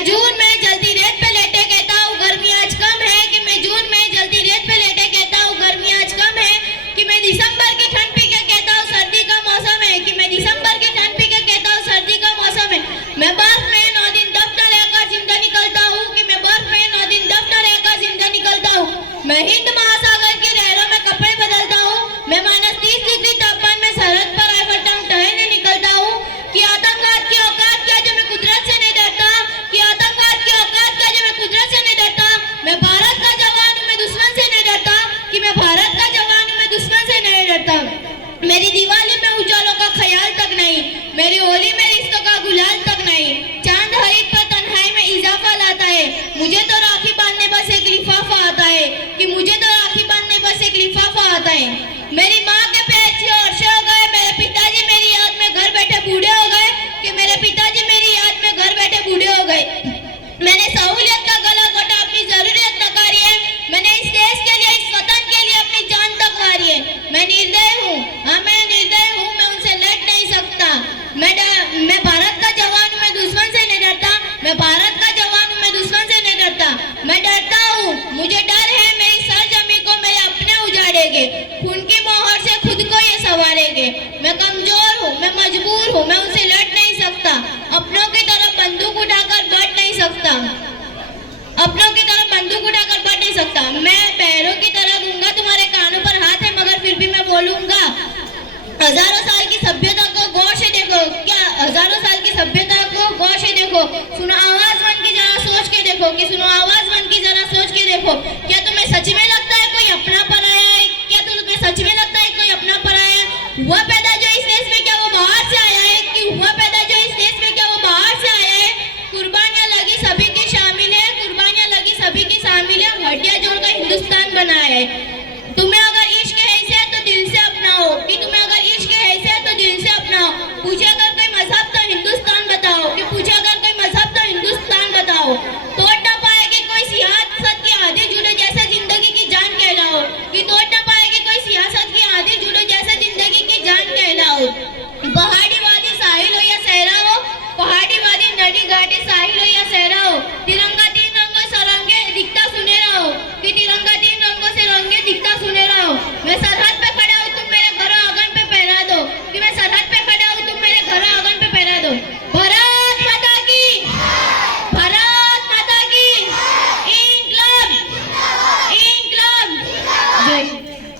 मैं जून में जल्दी रेत पे लेटे कहता हूँ गर्मी आज कम है, कि मैं जून में जल्दी रेत पे लेटे कहता हूँ गर्मी आज कम है, कि मैं दिसंबर की ठंड पी के कहता हूँ सर्दी का मौसम है, कि मैं दिसंबर की ठंड पी के कहता हूँ सर्दी का मौसम है। मैं बर्फ में 9 दिन दफ्तर रहकर जिंदा निकलता हूँ, कि मैं बर्फ में 9 दिन दफ्तर रहकर जिंदा निकलता हूँ। मैं हिंद महासागर की लहरों में कपड़े बदलता हूँ, मैं -30 डिग्री तापमान में सरहद पर आईफल टावर टहलने निकलता हूँ। कि आतंकवाद की औकात क्या जो मैं कुदरत से नहीं डरता, कि आतंकवाद की औकात क्या जो मैं कुदरत से नहीं डरता। मैं भारत का जवान हूँ, मैं दुश्मन से नहीं डरता, कि मैं भारत का जवान हूँ, मैं दुश्मन से नहीं डरता। मेरी दिवाली में उजालों का ख्याल तक नहीं, मेरी होली में रिश्तों का गुलाल तक नहीं। चांद हरीद पर तन्हाई में इजाफा लाता है, मुझे तो राखी बांधने बस एक लिफाफा आता है, कि मुझे तो राखी बांधने बस एक लिफाफा आता है। मेरी माँ के पैर अर्शे हो गए, मेरे पिताजी मेरी याद में घर बैठे बूढ़े हो गए, कि मेरे पिताजी मेरी याद में घर बैठे बूढ़े हो गए। मैंने सहूलियत का गला घोटा, अपनी जरूरत नकारी है, मैंने इस देश के लिए, इस वतन के लिए अपनी जान तक मारी है। मैं निर्दय हूँ, हाँ मैं निर्दय हूँ, मैं उनसे लड़ नहीं सकता। मैं भारत का जवान हूँ, मैं दुश्मन से नहीं डरता, मैं भारत का जवान हूँ, मैं दुश्मन से नहीं डरता। मैं डरता हूँ, मुझे डर है मेरी सरजमी को मेरे अपने उजाड़ेंगे, खून की मोहर से खुद को ये संवारेंगे। मैं कमजोर हूँ, मैं मजबूर हूँ, मैं उनसे लड़ नहीं सकता, अपनों की तरफ बंदूक उठाकर बढ़ नहीं सकता, अपनों की तरफ बंदूक उठाकर बढ़ नहीं सकता। मैं पैरों की तरह दूंगा, तुम्हारे कानों पर हाथ है मगर फिर भी मैं बोलूंगा। हजारों साल की सभ्यता को गौर से देखो, क्या हजारों साल की सभ्यता को गौर से देखो, सुनो आवाज बन के जरा सोच के देखो, कि सुनो आवाज बन के जरा सोच के देखो। क्या तुम्हें सच में लगता है कोई अपना पराया है? क्या तुम्हें सच में लगता है कोई अपना पराया है? हुआ पैदा जो इस देश में, क्या वो बाहर से आया है? कि हुआ पैदा जो इस देश में, क्या वो बाहर से आया है? कुर्बानियां लगी सभी की शामिल है, कुर्बानियां लगी सभी की शामिल है, हड्डियां जोड़कर हिंदुस्तान बनाया है।